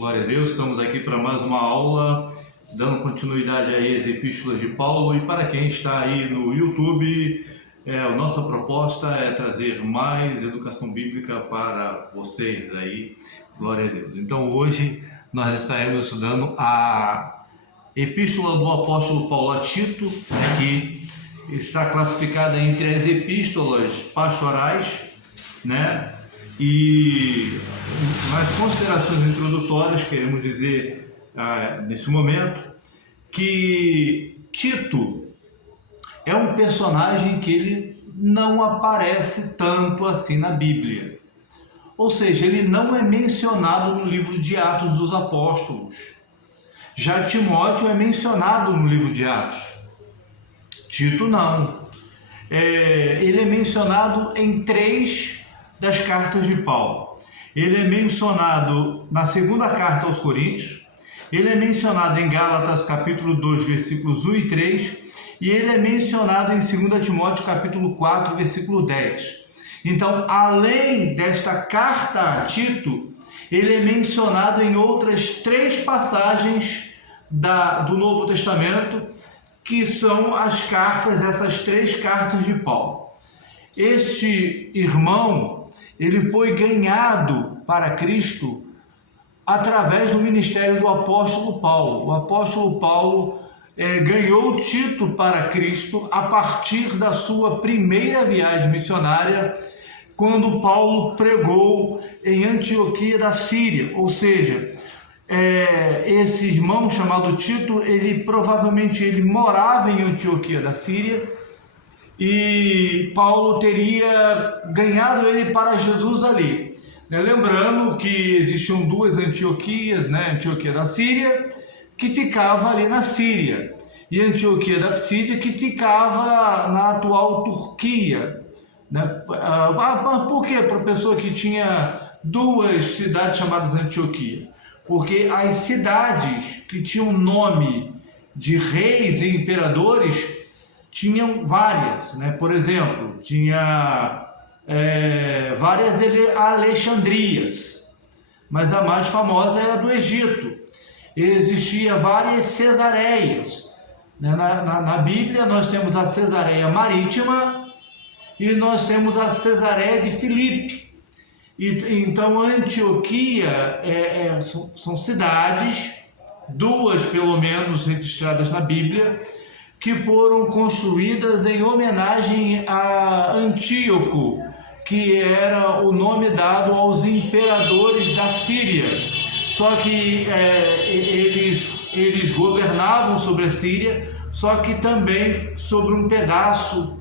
Glória a Deus, estamos aqui para mais uma aula, dando continuidade aí às epístolas de Paulo. E para quem está aí no YouTube, a nossa proposta é trazer mais educação bíblica para vocês aí, glória a Deus. Então hoje nós estaremos estudando a epístola do apóstolo Paulo a Tito, que está classificada entre as epístolas pastorais, né? E nas considerações introdutórias queremos dizer nesse momento que Tito é um personagem que ele não aparece tanto assim na Bíblia, ou seja, ele não é mencionado no livro de Atos dos Apóstolos. Já Timóteo é mencionado no livro de Atos, Tito não. Ele é mencionado em 3 das cartas de Paulo. Ele é mencionado na segunda carta aos Coríntios, ele é mencionado em Gálatas capítulo 2, versículos 1 e 3, e ele é mencionado em 2 Timóteo capítulo 4, versículo 10. Então, além desta carta a Tito, ele é mencionado em outras 3 passagens do Novo Testamento, que são essas 3 cartas de Paulo. Este irmão, ele foi ganhado para Cristo através do ministério do apóstolo Paulo. O apóstolo Paulo ganhou Tito para Cristo a partir da sua primeira viagem missionária, quando Paulo pregou em Antioquia da Síria. Ou seja, esse irmão chamado Tito, ele provavelmente morava em Antioquia da Síria, e Paulo teria ganhado ele para Jesus ali. Lembrando que existiam 2 Antioquias, Antioquia da Síria, que ficava ali na Síria, e Antioquia da Psídia, que ficava na atual Turquia. Por quê, professor, que tinha 2 cidades chamadas Antioquia? Porque as cidades que tinham nome de reis e imperadores tinham várias, Por exemplo, tinha várias Alexandrias, mas a mais famosa era do Egito. Existia várias Cesareias. Na Bíblia nós temos a Cesareia Marítima e nós temos a Cesareia de Filipe. Então, Antioquia são cidades, 2 pelo menos registradas na Bíblia, que foram construídas em homenagem a Antíoco, que era o nome dado aos imperadores da Síria. Só que eles governavam sobre a Síria, só que também sobre um pedaço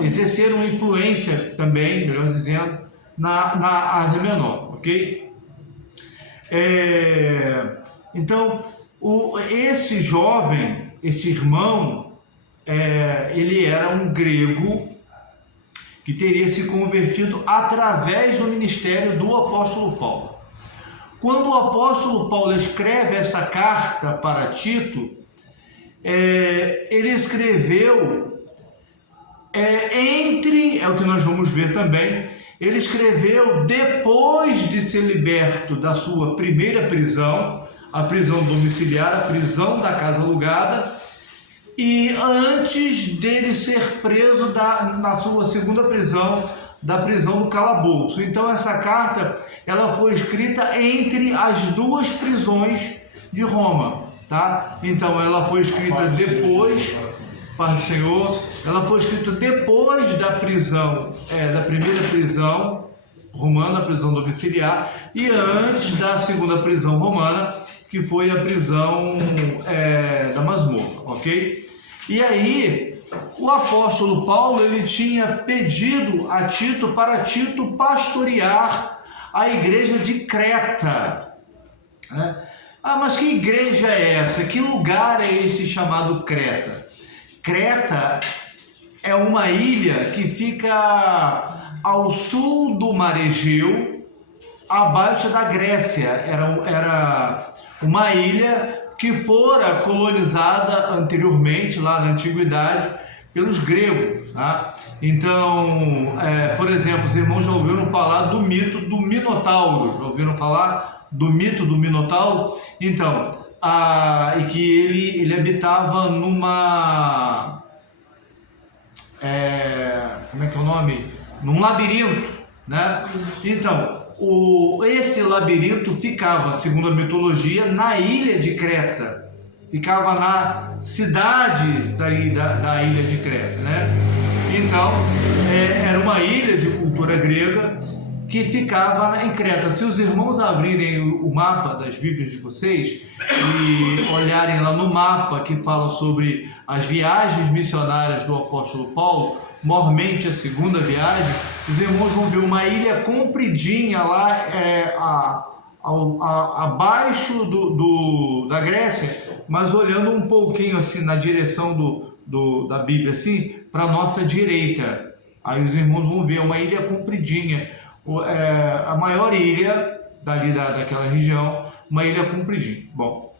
exerceram influência também, melhor dizendo, na Ásia Menor, ok? Então, esse jovem, esse irmão, ele era um grego que teria se convertido através do ministério do apóstolo Paulo. Quando o apóstolo Paulo escreve esta carta para Tito, ele escreveu é o que nós vamos ver também, ele escreveu depois de ser liberto da sua primeira prisão, a prisão domiciliar, a prisão da casa alugada, e antes dele ser preso na sua segunda prisão, da prisão do calabouço. Então essa carta, ela foi escrita entre as 2 prisões de Roma, tá? Então ela foi escrita depois, Pai do Senhor, ela foi escrita depois da prisão, da primeira prisão romana, a prisão domiciliar, e antes da segunda prisão romana, que foi a prisão da masmorra, ok? E aí, o apóstolo Paulo, ele tinha pedido a Tito para Tito pastorear a igreja de Creta, mas que igreja é essa? Que lugar é esse chamado Creta? Creta é uma ilha que fica ao sul do Mar Egeu, abaixo da Grécia. Era uma ilha que fora colonizada anteriormente, lá na antiguidade, pelos gregos, tá? Então, por exemplo, os irmãos já ouviram falar do mito do Minotauro, já ouviram falar do mito do Minotauro? Então, e que ele habitava numa... como é que é o nome? Num labirinto, né? Então, esse labirinto ficava, segundo a mitologia, na ilha de Creta. Ficava na cidade da ilha de Creta, né? Então, era uma ilha de cultura grega que ficava em Creta. Se os irmãos abrirem o mapa das Bíblias de vocês e olharem lá no mapa que fala sobre as viagens missionárias do apóstolo Paulo, mormente a segunda viagem, os irmãos vão ver uma ilha compridinha lá, abaixo da Grécia, mas olhando um pouquinho assim na direção da Bíblia, assim, para a nossa direita. Aí os irmãos vão ver uma ilha compridinha, a maior ilha daquela região, uma ilha compridinha. Bom,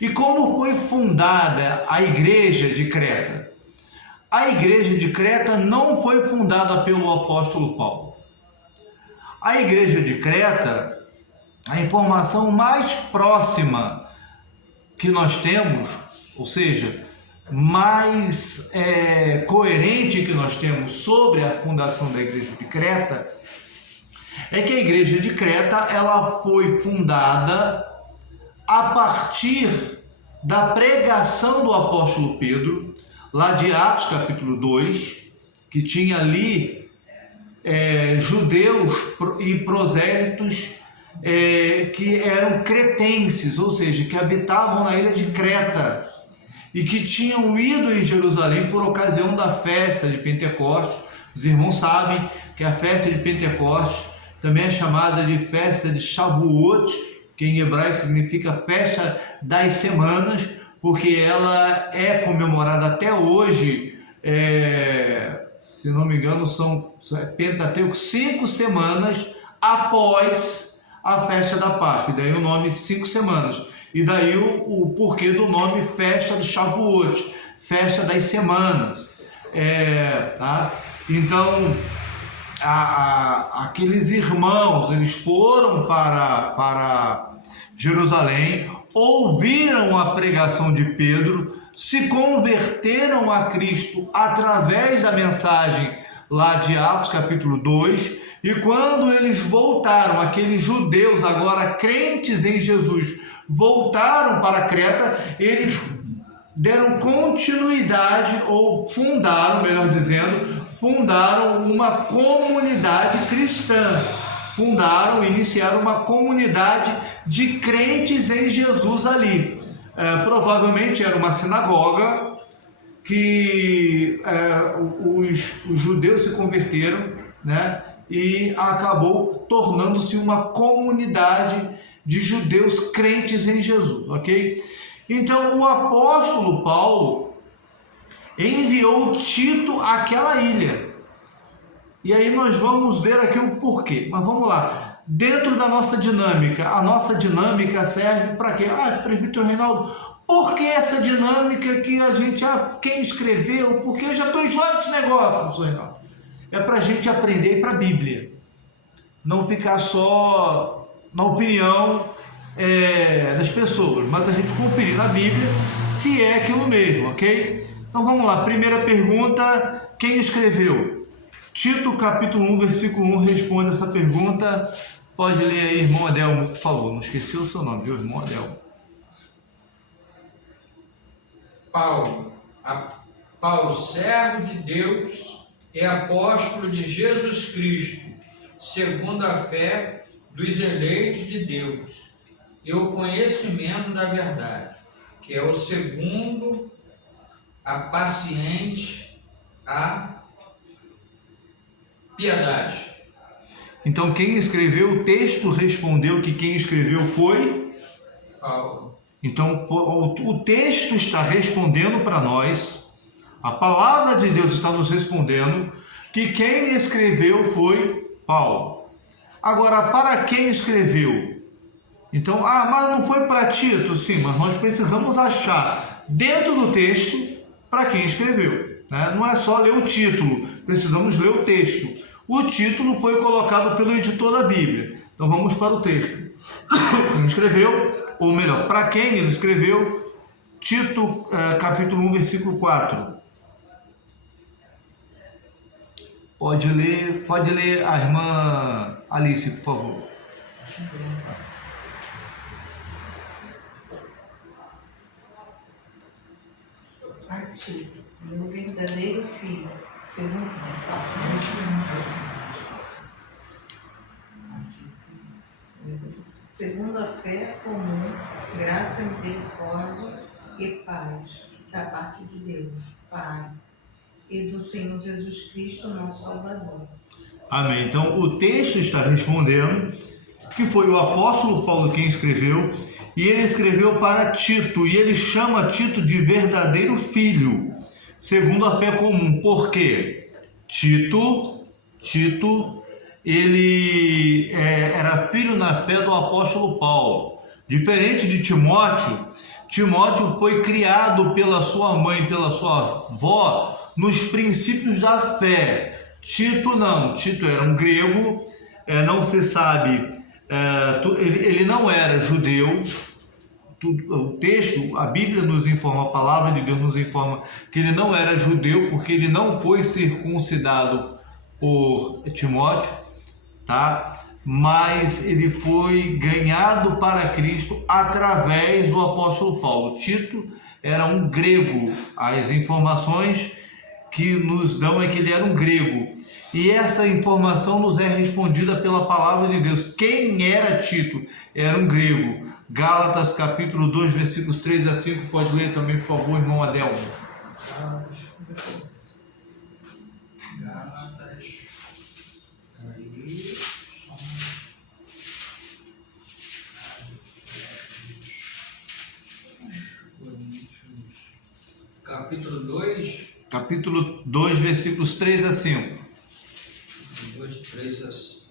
e como foi fundada a igreja de Creta? A igreja de Creta não foi fundada pelo apóstolo Paulo. A igreja de Creta, a informação mais próxima que nós temos, ou seja, mais coerente que nós temos sobre a fundação da igreja de Creta, é que a igreja de Creta ela foi fundada a partir da pregação do apóstolo Pedro, lá de Atos capítulo 2, que tinha ali judeus e prosélitos que eram cretenses, ou seja, que habitavam na ilha de Creta e que tinham ido em Jerusalém por ocasião da festa de Pentecostes. Os irmãos sabem que a festa de Pentecostes também é chamada de festa de Shavuot, que em hebraico significa festa das semanas, porque ela é comemorada até hoje, se não me engano, são Pentateuco 5 semanas após a festa da Páscoa, e daí o nome 5 semanas, e daí o porquê do nome festa do Shavuot, festa das semanas, tá? Então, aqueles irmãos, eles foram para Jerusalém, ouviram a pregação de Pedro, se converteram a Cristo através da mensagem lá de Atos capítulo 2, e quando eles voltaram, aqueles judeus agora crentes em Jesus, voltaram para Creta, eles deram continuidade, ou fundaram, melhor dizendo, fundaram uma comunidade cristã, iniciaram uma comunidade de crentes em Jesus ali. Provavelmente era uma sinagoga que os judeus se converteram, né? E acabou tornando-se uma comunidade de judeus crentes em Jesus, ok? Então o apóstolo Paulo enviou Tito àquela ilha. E aí nós vamos ver aqui o porquê. Mas vamos lá. Dentro da nossa dinâmica, a nossa dinâmica serve para quê? Presbítero Reinaldo, por que essa dinâmica que a gente... quem escreveu? Porque eu já estou enjoado desse negócio, professor Reinaldo. É para a gente aprender para a Bíblia. Não ficar só na opinião das pessoas, mas a gente conferir na Bíblia se é aquilo mesmo, ok? Então vamos lá. Primeira pergunta, quem escreveu? Tito capítulo 1, versículo 1 responde essa pergunta. Pode ler aí, irmão Adelmo, por favor. Não esqueci o seu nome, viu, irmão Adelmo? Paulo, servo de Deus e apóstolo de Jesus Cristo, segundo a fé dos eleitos de Deus e o conhecimento da verdade, que é o segundo, a paciente, a piedade. Então, quem escreveu o texto respondeu que quem escreveu foi Paulo. Então, o texto está respondendo para nós, a palavra de Deus está nos respondendo que quem escreveu foi Paulo. Agora, para quem escreveu? Então, mas não foi para Tito? Sim, mas nós precisamos achar dentro do texto para quem escreveu. né? Não é só ler o título, precisamos ler o texto. O título foi colocado pelo editor da Bíblia. Então vamos para o texto. Quem escreveu, ou melhor, para quem ele escreveu, Tito, capítulo 1, versículo 4. Pode ler a irmã Alice, por favor. A Tito, meu verdadeiro filho, segundo a fé comum, graça, misericórdia e paz da parte de Deus, Pai, e do Senhor Jesus Cristo, nosso Salvador. Amém. Então, o texto está respondendo que foi o apóstolo Paulo quem escreveu, e ele escreveu para Tito, e ele chama Tito de verdadeiro filho, segundo a fé comum. Por quê? Tito, ele era filho na fé do apóstolo Paulo. Diferente de Timóteo, Timóteo foi criado pela sua mãe, pela sua avó, nos princípios da fé. Tito não, Tito era um grego, não se sabe, ele não era judeu. O texto, a Bíblia nos informa, a palavra de Deus nos informa que ele não era judeu, porque ele não foi circuncidado por Timóteo, tá? Mas ele foi ganhado para Cristo através do apóstolo Paulo. Tito era um grego, as informações que nos dão é que ele era um grego, e essa informação nos é respondida pela palavra de Deus. Quem era Tito? Era um grego. Gálatas capítulo 2, versículos 3 a 5, pode ler também, por favor, irmão Adelmo. Capítulo 2. Capítulo 2, versículos 3 a 5. 2, 3 a 5.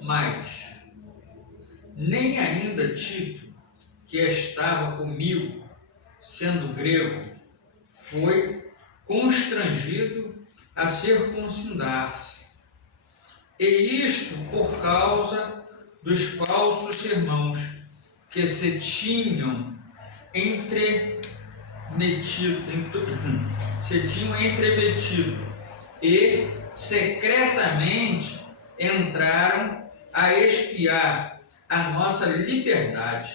Mas nem ainda Tito, que estava comigo, sendo grego, foi constrangido a circuncidar-se, e isto por causa dos falsos irmãos que se tinham entremetido e secretamente entraram a espiar a nossa liberdade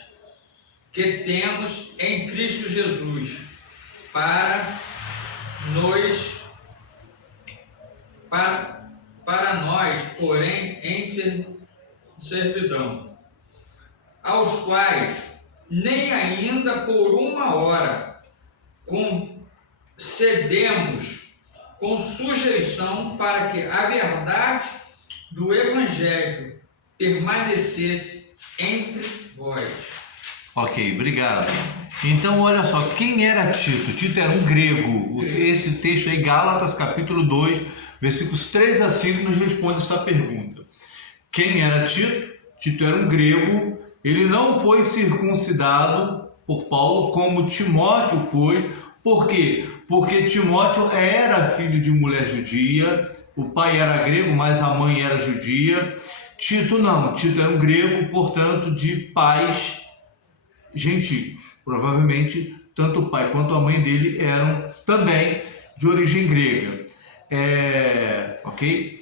que temos em Cristo Jesus para nós, porém, em servidão, aos quais nem ainda por uma hora concedemos com sujeição para que a verdade do Evangelho permanecesse entre vós. Ok, obrigado. Então, olha só, quem era Tito? Tito era um grego. Esse texto aí, Gálatas, capítulo 2, versículos 3 a 5, nos responde esta pergunta. Quem era Tito? Tito era um grego. Ele não foi circuncidado por Paulo como Timóteo foi. Por quê? Porque Timóteo era filho de mulher judia. O pai era grego, mas a mãe era judia. Tito não. Tito era um grego, portanto, de pais gentios. Provavelmente, tanto o pai quanto a mãe dele eram também de origem grega. Ok?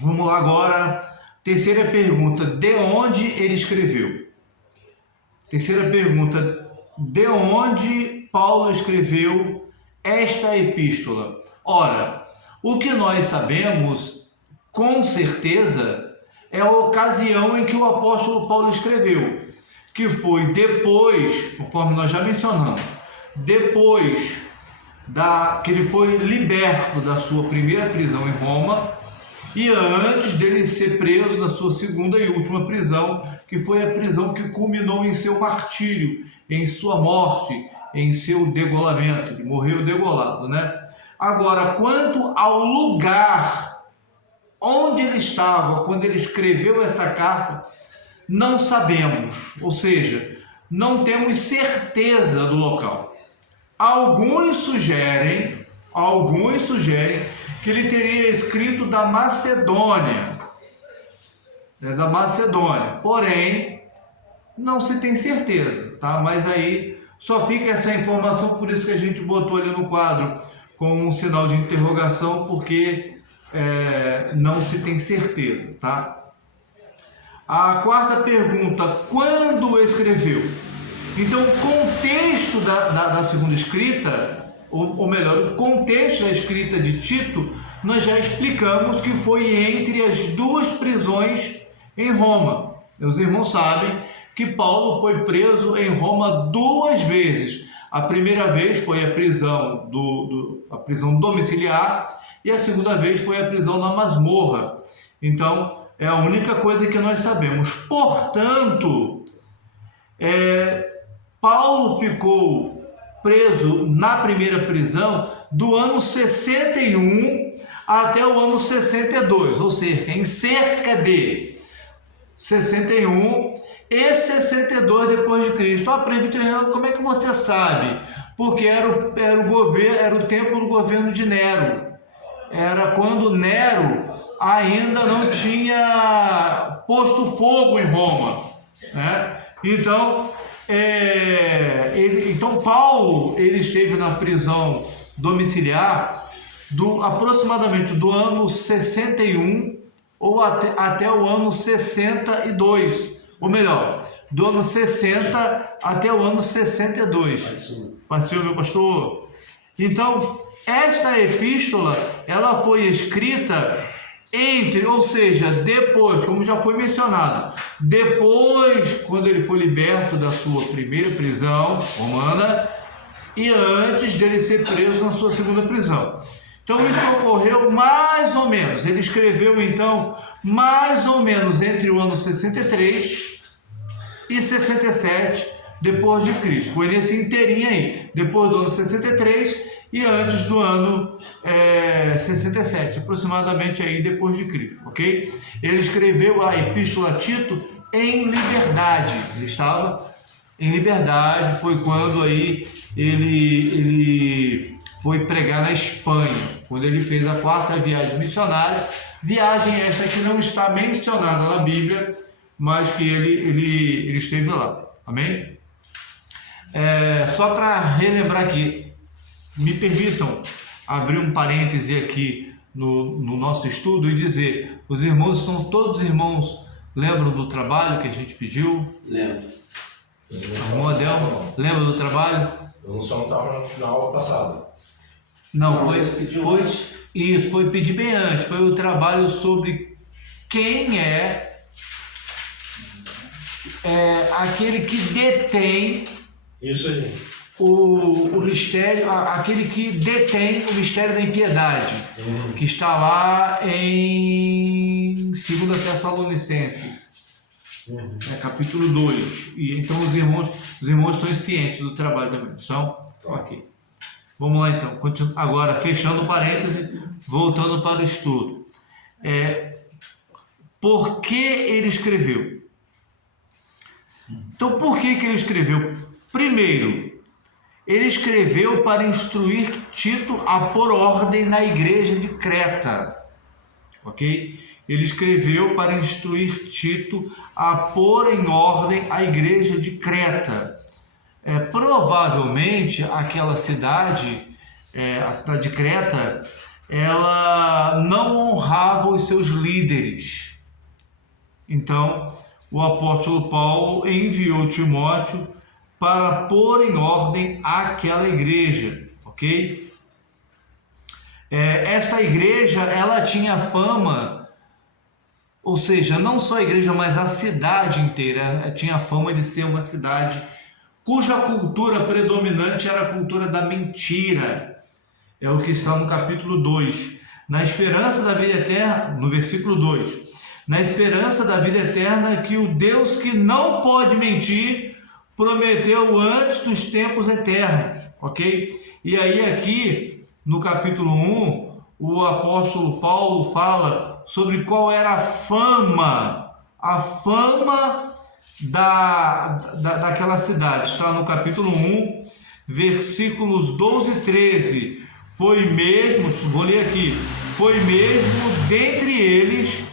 Vamos lá agora. Terceira pergunta. De onde ele escreveu? Terceira pergunta. De onde Paulo escreveu esta epístola? Ora, o que nós sabemos com certeza é a ocasião em que o apóstolo Paulo escreveu, que foi depois, conforme nós já mencionamos, depois que ele foi liberto da sua primeira prisão em Roma e antes dele ser preso na sua segunda e última prisão, que foi a prisão que culminou em seu martírio, em sua morte, em seu degolamento. Ele morreu degolado, né? Agora, quanto ao lugar onde ele estava quando ele escreveu esta carta, não sabemos, ou seja, não temos certeza do local. Alguns sugerem que ele teria escrito da Macedônia, porém, não se tem certeza, tá? Mas aí só fica essa informação, por isso que a gente botou ali no quadro com um sinal de interrogação, porque não se tem certeza, tá? A quarta pergunta, quando escreveu? Então, o contexto da segunda escrita, ou melhor, o contexto da escrita de Tito, nós já explicamos que foi entre as duas prisões em Roma. Os irmãos sabem que Paulo foi preso em Roma 2 vezes. A primeira vez foi a prisão, a prisão domiciliar, e a segunda vez foi a prisão na masmorra. Então, é a única coisa que nós sabemos. Portanto, Paulo ficou preso na primeira prisão do ano 61 até o ano 62, ou seja, em cerca de 61 e 62 depois de Cristo. Presbítero, como é que você sabe? Porque era o tempo do governo de Nero. Era quando Nero ainda não tinha posto fogo em Roma, né? Então, Paulo ele esteve na prisão domiciliar aproximadamente do ano 61 ou até o ano 62, ou melhor, do ano 60 até o ano 62. Pastor, meu pastor. Então, esta epístola, ela foi escrita ou seja, depois, como já foi mencionado, depois, quando ele foi liberto da sua primeira prisão romana e antes dele ser preso na sua segunda prisão. Então, isso ocorreu mais ou menos, ele escreveu então, mais ou menos entre o ano 63 e 67 depois de Cristo. Foi nesse inteirinho aí, depois do ano 63 e antes do ano 67, aproximadamente aí depois de Cristo, ok? Ele escreveu a Epístola a Tito em liberdade. Ele estava em liberdade, foi quando aí ele foi pregar na Espanha, quando ele fez a 4ª viagem missionária, viagem essa que não está mencionada na Bíblia, mas que ele esteve lá, amém? Só para relembrar aqui, me permitam abrir um parêntese aqui no nosso estudo e dizer, todos os irmãos lembram do trabalho que a gente pediu? Lembro. Irmão Adelmo, lembra do trabalho? Eu não só não estava na aula passada. Não, foi pedir bem antes, foi o trabalho sobre quem é aquele que detém isso aí. O mistério, aquele que detém o mistério da impiedade, que está lá em 2 Tessalonicenses, capítulo 2. E então os irmãos estão cientes do trabalho também. Então, ok. Vamos lá então. Agora, fechando o parêntese, voltando para o estudo. Por que ele escreveu? Então, por que ele escreveu? Primeiro, ele escreveu para instruir Tito a pôr ordem na igreja de Creta, ok? Ele escreveu para instruir Tito a pôr em ordem a igreja de Creta. Provavelmente aquela cidade, a cidade de Creta, ela não honrava os seus líderes. Então, o apóstolo Paulo enviou Timóteo para pôr em ordem aquela igreja, ok? Esta igreja, ela tinha fama, ou seja, não só a igreja, mas a cidade inteira tinha fama de ser uma cidade cuja cultura predominante era a cultura da mentira. É o que está no capítulo 2. Na esperança da vida eterna, no versículo 2, na esperança da vida eterna que o Deus que não pode mentir prometeu antes dos tempos eternos, ok? E aí aqui no capítulo 1, o apóstolo Paulo fala sobre qual era a fama daquela cidade. Está no capítulo 1, versículos 12 e 13. Foi mesmo, vou ler aqui, foi mesmo dentre eles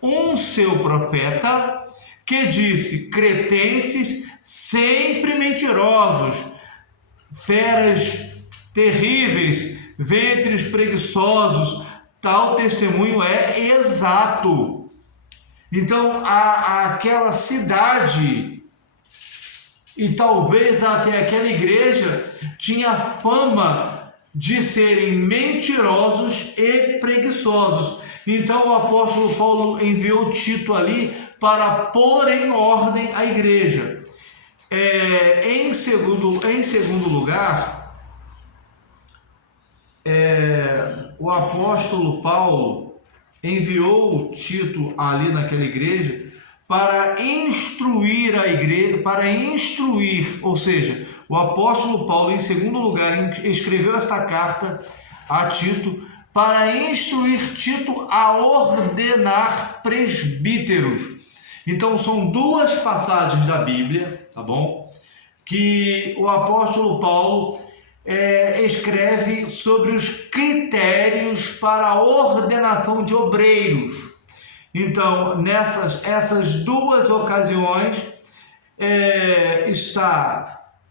um seu profeta que disse: cretenses sempre mentirosos, feras terríveis, ventres preguiçosos, tal testemunho é exato. Então, aquela cidade e talvez até aquela igreja tinha fama de serem mentirosos e preguiçosos. Então, o apóstolo Paulo enviou Tito ali para pôr em ordem a igreja. Em segundo lugar, o apóstolo Paulo enviou Tito ali naquela igreja para instruir a igreja, ou seja, o apóstolo Paulo, em segundo lugar, escreveu esta carta a Tito para instruir Tito a ordenar presbíteros. Então, são duas passagens da Bíblia, tá bom? Que o apóstolo Paulo escreve sobre os critérios para a ordenação de obreiros. Então, essas duas ocasiões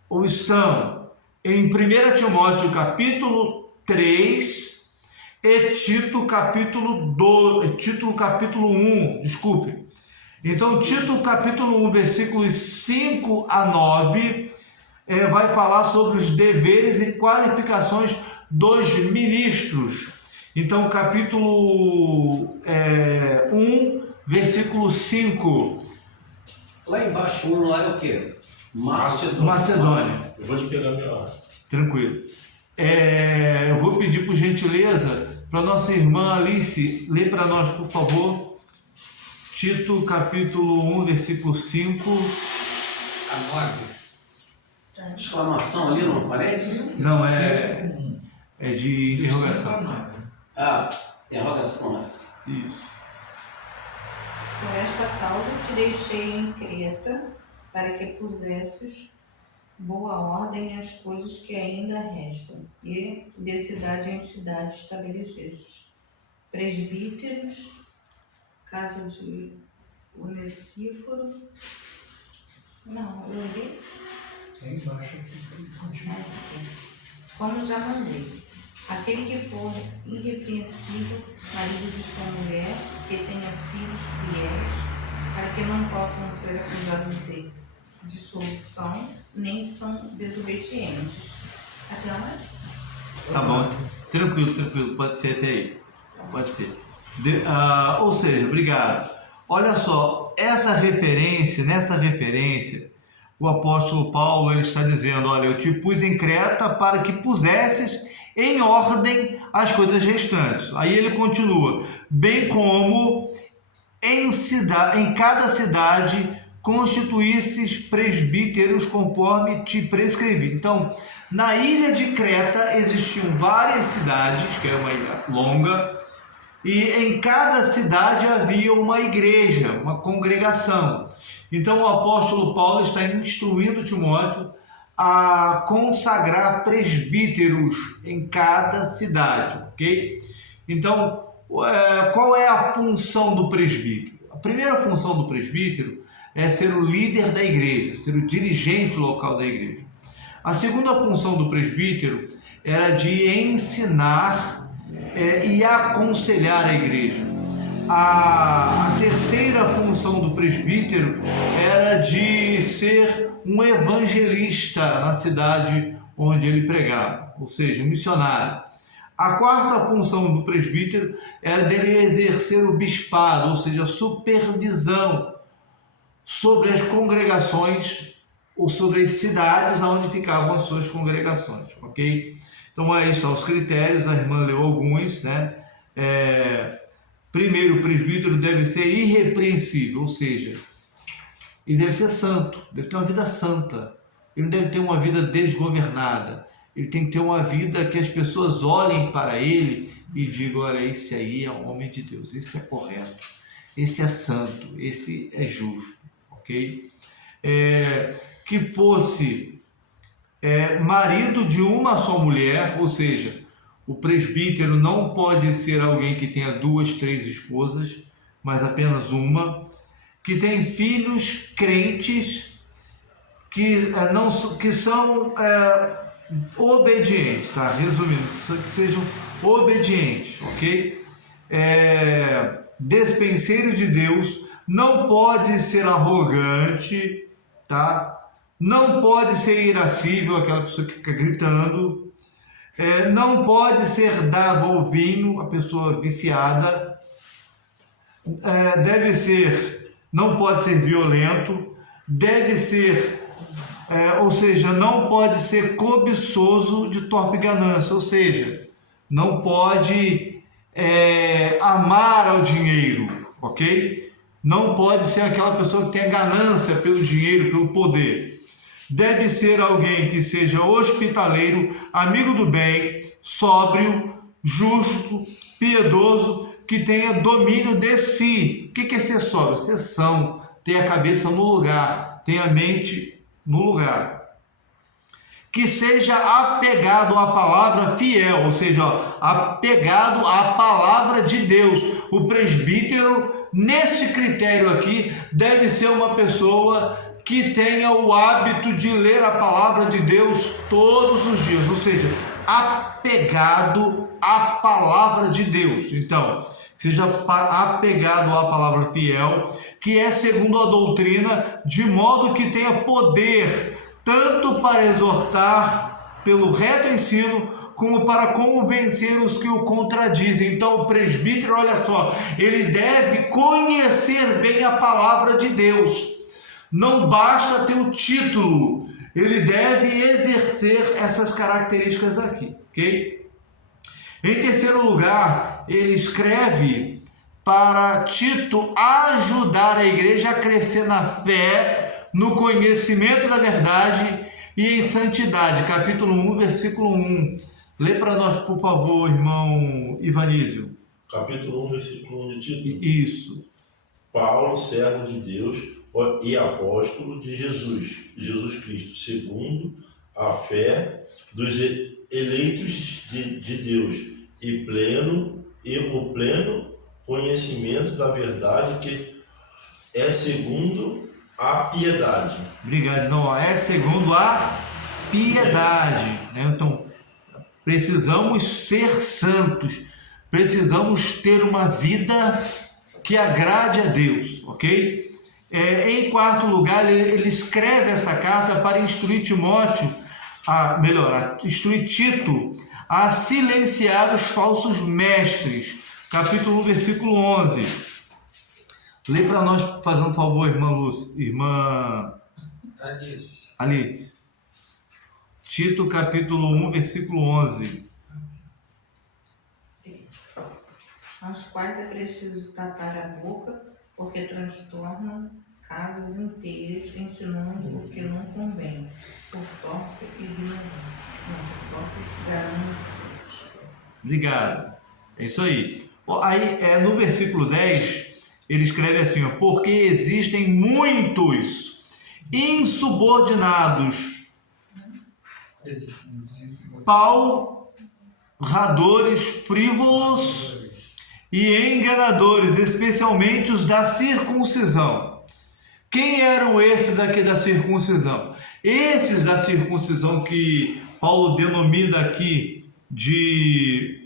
estão em 1 Timóteo capítulo 3 e Tito capítulo 1, desculpe. Então, Tito capítulo 1, versículos 5 a 9, vai falar sobre os deveres e qualificações dos ministros. Então, capítulo 1, versículo 5. Lá embaixo, lá é o quê? Macedônia. Eu vou lhe pegar melhor. Tranquilo. Eu vou pedir por gentileza para nossa irmã Alice ler para nós, por favor, Tito capítulo 1, versículo 5 a 9. Exclamação ali, não aparece? Não, é de interrogação. Ah, interrogação. Isso. Por esta causa te deixei em Creta, para que pusesses boa ordem às coisas que ainda restam, e de cidade em cidade estabelecesses presbíteros, casa de Onesíforo. Não, eu li. Tem embaixo aqui, continua. Como já mandei, aquele que for irrepreensível, marido de sua mulher, que tenha filhos fiéis, para que não possam ser acusados de dissolução, nem são desobedientes. Até onde? Tá bom, tranquilo, pode ser até aí. Pode ser. Ou seja, obrigado. Olha só, nessa referência, o apóstolo Paulo ele está dizendo: olha, eu te pus em Creta para que pusesses em ordem as coisas restantes. Aí ele continua: bem como em cada cidade constituísses presbíteros conforme te prescrevi. Então, na ilha de Creta existiam várias cidades, que é uma ilha longa, e em cada cidade havia uma igreja, uma congregação. Então o apóstolo Paulo está instruindo Timóteo a consagrar presbíteros em cada cidade, ok? Então, qual é a função do presbítero? A primeira função do presbítero é ser o líder da igreja, ser o dirigente local da igreja. A segunda função do presbítero era de ensinar e aconselhar a igreja. A terceira função do presbítero era de ser um evangelista na cidade onde ele pregava, ou seja, um missionário. A quarta função do presbítero era dele exercer o bispado, ou seja, a supervisão sobre as congregações ou sobre as cidades onde ficavam as suas congregações, ok? Então aí estão os critérios, a irmã leu alguns, né? Primeiro, o presbítero deve ser irrepreensível, ou seja, ele deve ser santo, deve ter uma vida santa, ele não deve ter uma vida desgovernada, ele tem que ter uma vida que as pessoas olhem para ele e digam: olha, esse aí é um homem de Deus, esse é correto, esse é santo, esse é justo, ok? Que fosse marido de uma só mulher, ou seja, o presbítero não pode ser alguém que tenha 2, 3 esposas, mas apenas uma, que tem filhos crentes que são obedientes, tá? Resumindo, que sejam obedientes, ok? Despenseiro de Deus, não pode ser arrogante, tá? Não pode ser irascível, aquela pessoa que fica gritando. Não pode ser dado ao vinho, a pessoa viciada. Não pode ser violento. Deve ser, ou seja, não pode ser cobiçoso de torpe ganância, ou seja, não pode amar ao dinheiro, ok? Não pode ser aquela pessoa que tenha ganância pelo dinheiro, pelo poder. Deve ser alguém que seja hospitaleiro, amigo do bem, sóbrio, justo, piedoso, que tenha domínio de si. O que é ser sóbrio? Ser são, ter a cabeça no lugar, ter a mente no lugar. Que seja apegado à palavra fiel, ou seja, apegado à palavra de Deus. O presbítero, neste critério aqui, deve ser uma pessoa que tenha o hábito de ler a palavra de Deus todos os dias, ou seja, apegado à palavra de Deus. Então, seja apegado à palavra fiel, que é segundo a doutrina, de modo que tenha poder tanto para exortar pelo reto ensino, como para convencer os que o contradizem. Então, o presbítero, olha só, ele deve conhecer bem a palavra de Deus. Não basta ter o título, ele deve exercer essas características aqui, ok? Em terceiro lugar, ele escreve para Tito ajudar a igreja a crescer na fé, no conhecimento da verdade e em santidade. Capítulo 1, versículo 1. Lê para nós, por favor, irmão Ivanísio. Capítulo 1, versículo 1 de Tito. Isso. Paulo, servo de Deus e apóstolo de Jesus Cristo, segundo a fé dos eleitos de Deus e o pleno conhecimento da verdade, que é segundo a piedade. Obrigado. Não, é segundo a piedade, né? Então, precisamos ser santos, precisamos ter uma vida que agrade a Deus, ok? Em quarto lugar, ele escreve essa carta para instruir instruir Tito a silenciar os falsos mestres. Capítulo 1, versículo 11. Lê para nós, fazendo um favor, irmã Alice. Tito, capítulo 1, versículo 11. Aos quais é preciso tapar a boca, porque transtornam casas inteiras, ensinando o que não convém, por torpe ganância. Obrigado. É isso aí. Aí, no versículo 10, ele escreve assim, porque existem muitos insubordinados, palradores, frívolos e enganadores, especialmente os da circuncisão. Quem eram esses aqui da circuncisão? Esses da circuncisão que Paulo denomina aqui de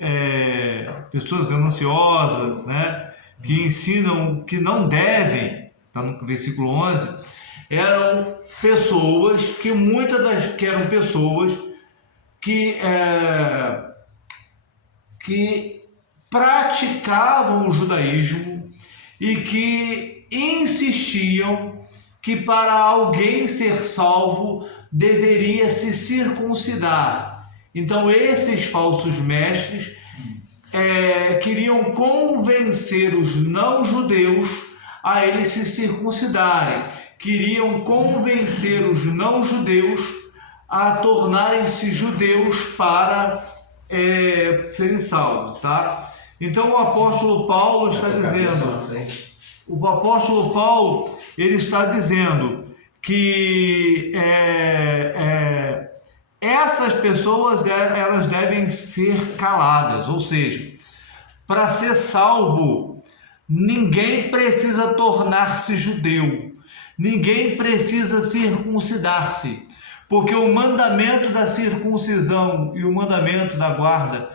pessoas gananciosas, né? Que ensinam que não devem, está no versículo 11, eram pessoas que eram pessoas que praticavam o judaísmo e que insistiam que para alguém ser salvo deveria se circuncidar. Então esses falsos mestres queriam convencer os não-judeus a eles se circuncidarem, queriam convencer os não-judeus a tornarem-se judeus para serem salvos, tá? Então o apóstolo Paulo está dizendo, ele está dizendo que essas pessoas elas devem ser caladas, ou seja, para ser salvo, ninguém precisa tornar-se judeu, ninguém precisa circuncidar-se, porque o mandamento da circuncisão e o mandamento da guarda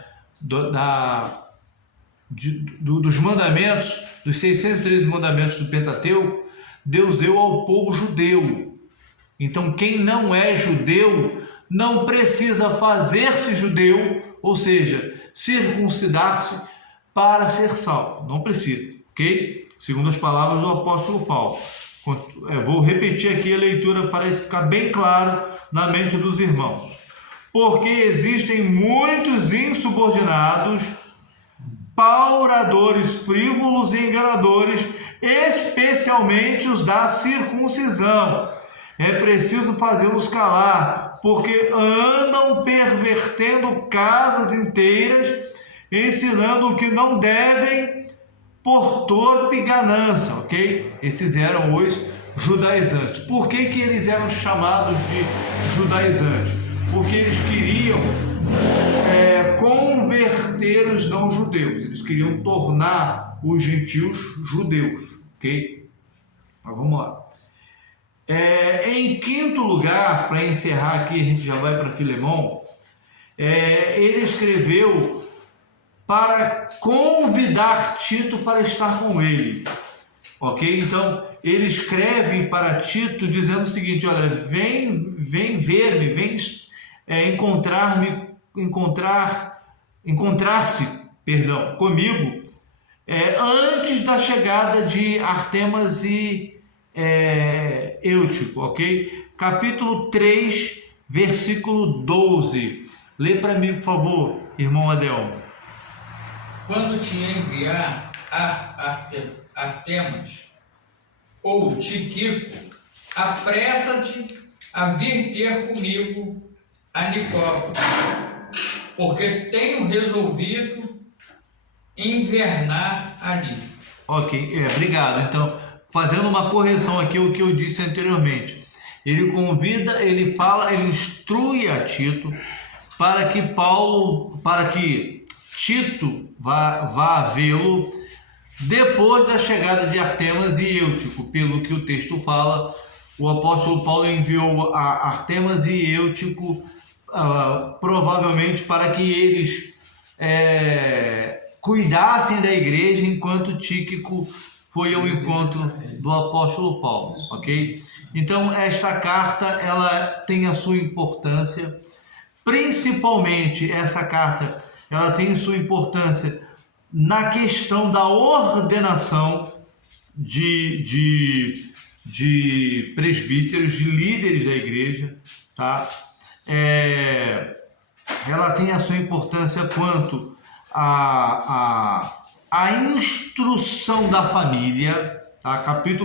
dos mandamentos, dos 613 mandamentos do Pentateuco, Deus deu ao povo judeu. Então quem não é judeu não precisa fazer-se judeu, ou seja, circuncidar-se para ser salvo. Não precisa, ok? Segundo as palavras do apóstolo Paulo. Vou repetir aqui a leitura para isso ficar bem claro na mente dos irmãos. Porque existem muitos insubordinados, pauradores, frívolos e enganadores, especialmente os da circuncisão. É preciso fazê-los calar, porque andam pervertendo casas inteiras, ensinando o que não devem por torpe ganância, ok? Esses eram os judaizantes. Por que eles eram chamados de judaizantes? Porque eles queriam converter os não-judeus, eles queriam tornar os gentios judeus, ok? Mas vamos lá. Em quinto lugar, para encerrar aqui, a gente já vai para Filemão, ele escreveu para convidar Tito para estar com ele, ok? Então, ele escreve para Tito dizendo o seguinte, olha, vem ver-me, vem encontrar-se comigo antes da chegada de Artemas e Eutico, ok? Capítulo 3, versículo 12. Lê para mim, por favor, irmão Adelmo. Quando te enviar Artemas ou Tíquico, apressa-te a vir ter comigo a Nicópolis, porque tenho resolvido invernar ali. Ok, obrigado. Então, fazendo uma correção aqui o que eu disse anteriormente, ele convida, ele fala, ele instrui a Tito para que Tito vá vê-lo depois da chegada de Artemas e Eutico. Pelo que o texto fala, o apóstolo Paulo enviou a Artemas e Eutico provavelmente para que eles cuidassem da igreja enquanto Tíquico foi ao encontro do apóstolo Paulo, ok? Então esta carta ela tem a sua importância, principalmente essa carta ela tem sua importância na questão da ordenação de presbíteros, de líderes da igreja, tá? Ela tem a sua importância quanto a instrução da família, tá? Capítulo